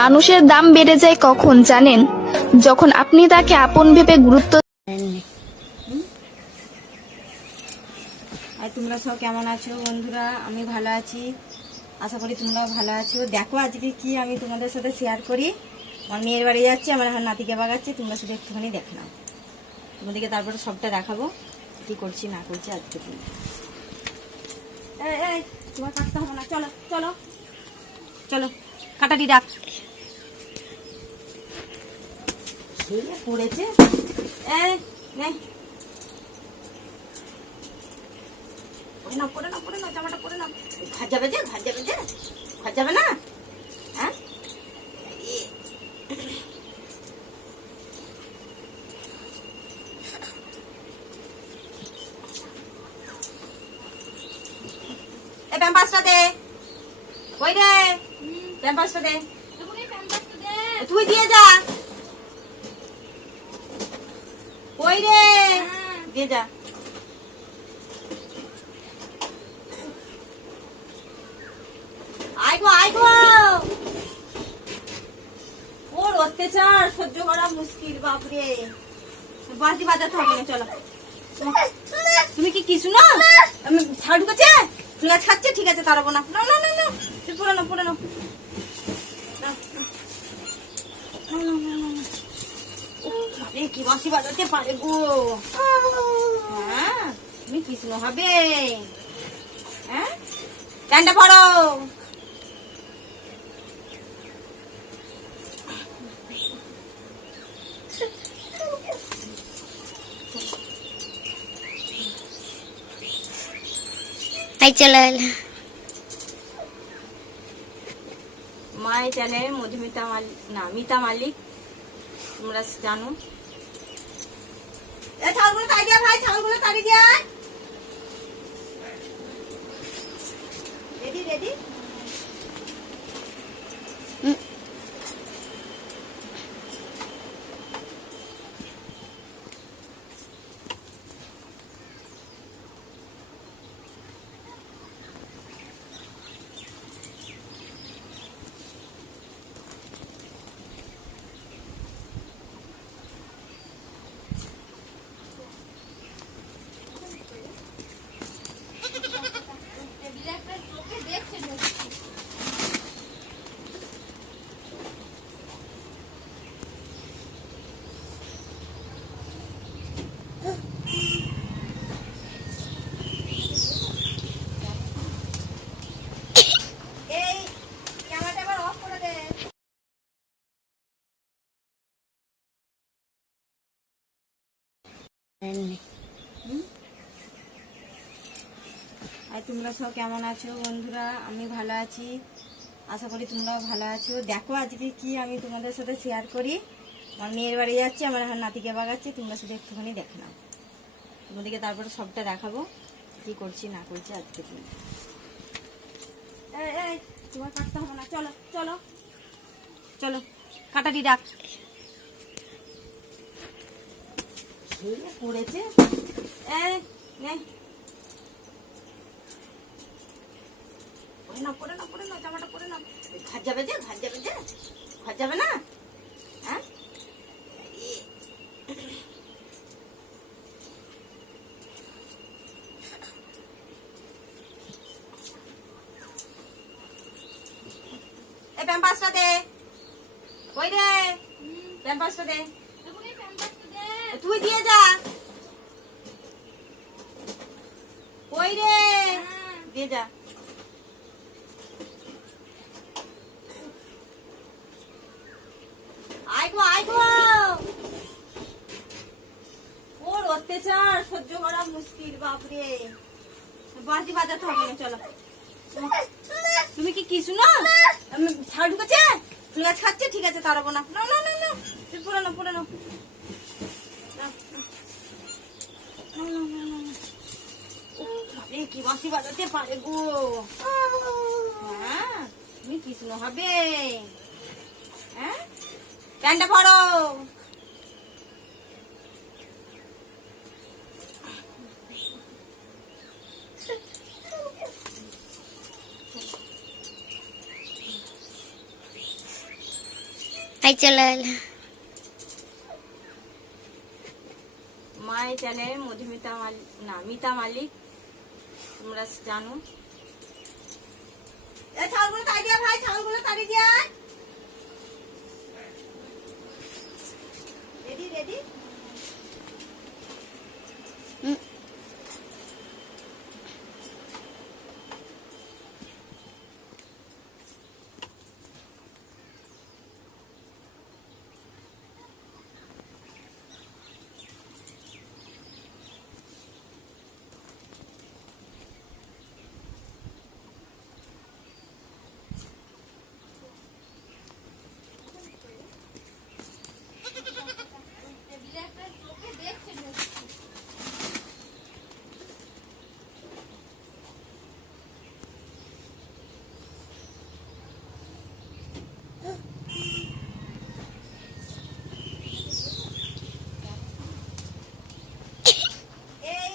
মানুষের দাম বেড়ে যায় কখন জানেন? যখন আপনি তাকে আপন ভেবে গুরুত্ব। আর তোমরা সব কেমন আছো বন্ধুরা? আমি ভালো আছি, আশা করি তোমরাও ভালো আছো। দেখো আজকে কি আমি তোমাদের সাথে শেয়ার করি। আমার মেয়ের বাড়ি যাচ্ছি, আমার এখন নাতিকে বাগাচ্ছি, তোমরা শুধু একটুখানি দেখে নাও। তোমাদেরকে তারপরে সবটা দেখাবো কি করছি না করছি আজকে। তুমি তোমার কাটতে হবে না, চলো চলো চলো, কাটাটি ডাক পড়েছে। জামাটা পরে নাও, ঘর যাবে যে ঘর যাবে না। হ্যাঁ এই প্যাম্পাসটা দে, ওই রে প্যাম্পাসটা দে, তুই দিয়ে যা, ওই রে দিয়ে যা। আইগো ওর অত্যাচার সহ্য করা মুশকিল, বাপরে। বাজি বাজাতে হবে না, চলো। তুমি কি কিছু না ছাড় ঢুকেছে, তুমি আজ খাচ্ছে, ঠিক আছে তাড়াবো না। না না না না, পড়ে নাও পড়ে নাও। কি বাসি বাজাতে পারে গো। হ্যাঁ তুমি কৃষ্ণ হবে। হ্যাঁ প্যান্টটা পরো। চলো মায়ের চ্যানেল মধুমিতা মালিক, না মিতা মালিক, তোমরা জানো। ছাগলগুলো তাড়ি দিয়া ভাই, ছাগলগুলো তাড়ি দিয়া। Ready ready. আর তোমরা সব কেমন আছো বন্ধুরা? আমি ভালো আছি, আশা করি তোমরাও ভালো আছো। দেখো আজকে কি আমি তোমাদের সাথে শেয়ার করি। আমার মেয়ের বাড়ি যাচ্ছি, আমার এখন নাতিকে বাগাচ্ছি, তোমরা শুধু একটুখানি দেখে নাও। তোমাদেরকে তারপরে সবটা দেখাবো কি করছি না করছি আজকে। তুমি তোমার কাটতে হবে না, চলো চলো চলো, কাটাটি ডাক পড়েছে। পরে নাও জামাটা পরে নাও, ঘর যাবে যে ঘর যাবে না। হ্যাঁ এই প্যাম্পাসটা দে, ওই রে প্যাম্পাসটা দে, তুই দিয়ে যা, ওই রে দিয়ে যা। আইগো ওর অত্যাচার সহ্য করা মুশকিল, বাপরে। বাজি বাজাতে হবে না, চলো। তুমি কি কিছু না ছাড় ঢুকেছে, তুমি আজ খাচ্ছে, ঠিক আছে তাড়াবো না। না না না না, পড়ে নাও পড়ে নাও। কি বাসি বাজাতে পারে গো। হ্যাঁ তুমি কৃষ্ণ হবে। হ্যাঁ প্যান্টটা পরো। তাই চলে এলো। মায়ের চ্যানেল মধুমিতা মালিক না মিতা মালিক, তোমরা জানো। ছাগলগুলো তাড়ি দিয়া ভাই, ছাগলগুলো তাড়ি দিয়া। Ready ready. এই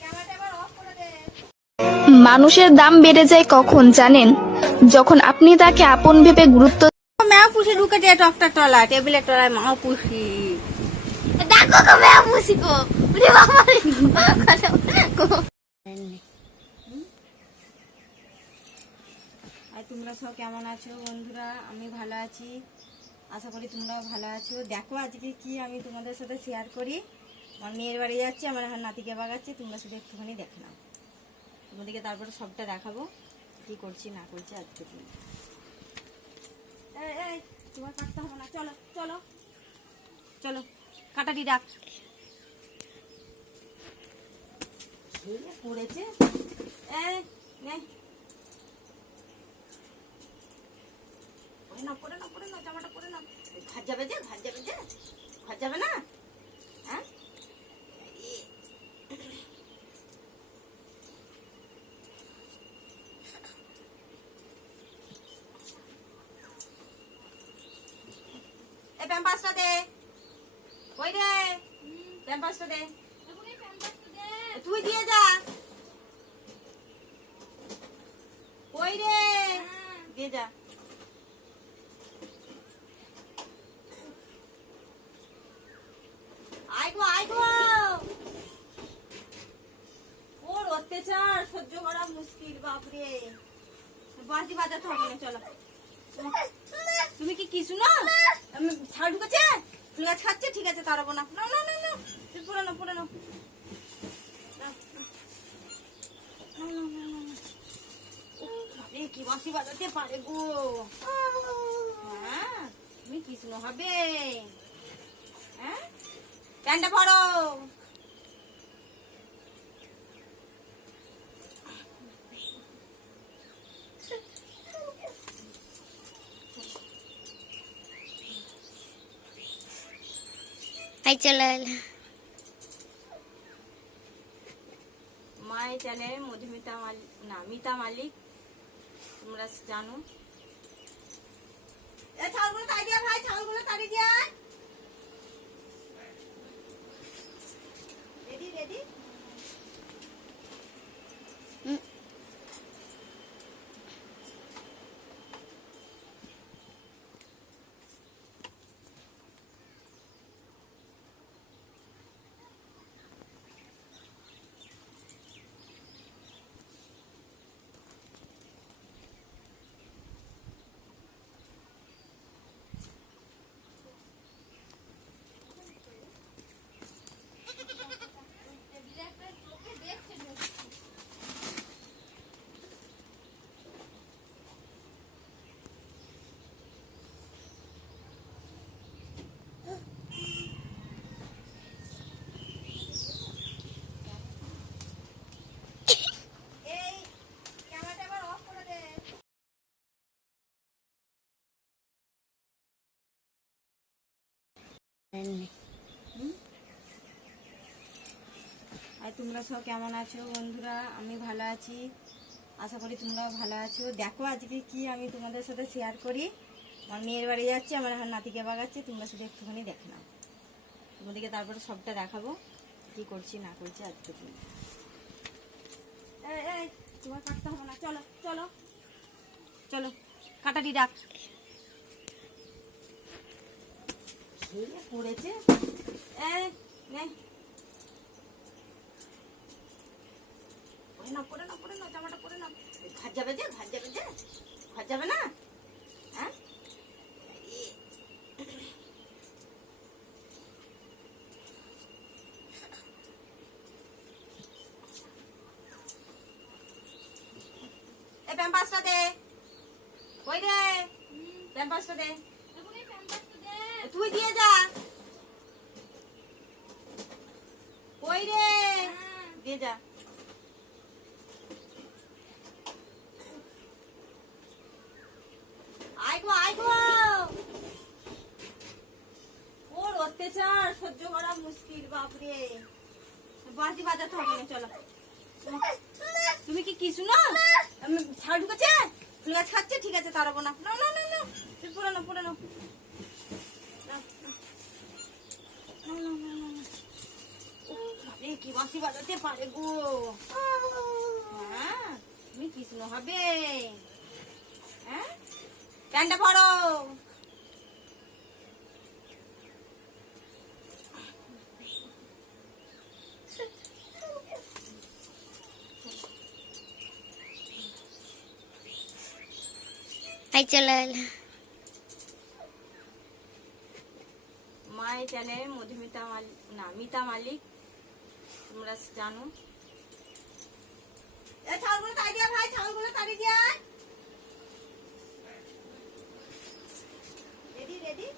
ক্যামেরাটা এবার অফ করে দে। মানুষের দাম বেড়ে যায় কখন জানেন? যখন আপনি তাকে আপন ভেবে গুরুত্ব ম্যাও পুষি ঢুকেছে টকটার তলায়, টেবিলের তলায় মাও পুষি। দেখো কবে বুঝি গো, ওরে বাবা রে। আর তোমরা সব কেমন আছো বন্ধুরা? আমি ভালো আছি, আশা করি তোমরাও ভালো আছো। দেখো আজকে কি আমি তোমাদের সাথে শেয়ার করি। আমার মেয়ের বাড়ি যাচ্ছি, আমার এখন নাতিকে বাগাচ্ছি, তোমরা শুধু একটুখানি দেখে নাও। তোমাদেরকে তারপরে সবটা দেখাবো কি করছি না করছি আজকে তুমি। এই তোমার কাটতে হবে না, চলো চলো চলো, কাটাটি ডাক পড়েছে। এই নে, পরে না জামাটা পরে না, ঘাট যাবে যে ঘাট যাবে না। হ্যাঁ এই প্যাম্পাসটা দে, ওই রে প্যাম্পাসটা দে, তুই দিয়ে যা। ওই রে দিয়ে যা। আয় গো ওর অত্যাচার সহ্য করা মুশকিল, বাপরে। বাজি বাজাতে হবে না, চলো। তুমি কি কিছু না ছাড় ঢুকেছে, ফুল গাছ খাচ্ছে, ঠিক আছে তাড়াবো না। না না না না, পড়ে না পড়ে না। কি বাঁশি বাজাতে পারে গো। হ্যাঁ তুমি কিছু হবে। হ্যাঁ প্যান্টটা পরো। তাই চলে এলো। মায়ের চ্যানেল মধুমিতা মালিক না মিতা মালিক, তোমরা জানো। ছাগলগুলো তাড়ি দিয়া ভাই, ছাগলগুলো তাড়ি দিয়া। Ready ready. এই ক্যামেরাটা এবার অফ করে দে। আর তোমরা সব কেমন আছো বন্ধুরা? আমি ভালো আছি, আশা করি তোমরাও ভালো আছো। দেখো আজকে কি আমি তোমাদের সাথে শেয়ার করি। আমার মেয়ের বাড়ি যাচ্ছি, আমার এখন নাতিকে বাগাচ্ছি, তোমরা শুধু একটুখানি দেখে নাও। তোমাদেরকে তারপরে সবটা দেখাবো কি করছি না করছি আজকে তুমি। এই তোমার কাটতে হবে না, চলো চলো চলো, কাটাটি ডাক পড়েছে। এই নে, পরে না জামাটা পরে না। ঘর যাবে যে, ঘর যাবে না। হ্যাঁ এই প্যাম্পাসটা দে। কই রে প্যাম্পাসটা দে। তুই দিয়ে যা। কই রে দিয়ে যা। আয় গো ওর অত্যাচার সহ্য করা মুশকিল বাপরে। বাঁশি বাজাতে হবে না, চলো। তুমি কি কিছু না ছাড় ঢুকেছে, ফুল গাছ খাচ্ছে, ঠিক আছে তাড়াবো না। না না না না তুমি পুরো না নাও, নাও, নাও, নাও, নাও, নাও। উফ, বাপরে, কি বাঁশি বাজাতে পারে গো। হ্যাঁ তুমি কৃষ্ণ হবে। হ্যাঁ প্যান্টটা পরো। আই চলে এলো। মায়ের চ্যানেল মধুমিতা মালিক, না মিতা মালিক, তোমরা জানো। ছাগলগুলো তাড়ি দিয়া ভাই, ছাগলগুলো তাড়ি দিয়া। Ready ready.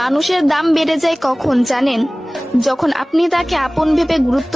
মানুষের দাম বেড়ে যায় কখন জানেন? যখন আপনি তাকে আপন ভেবে গুরুত্ব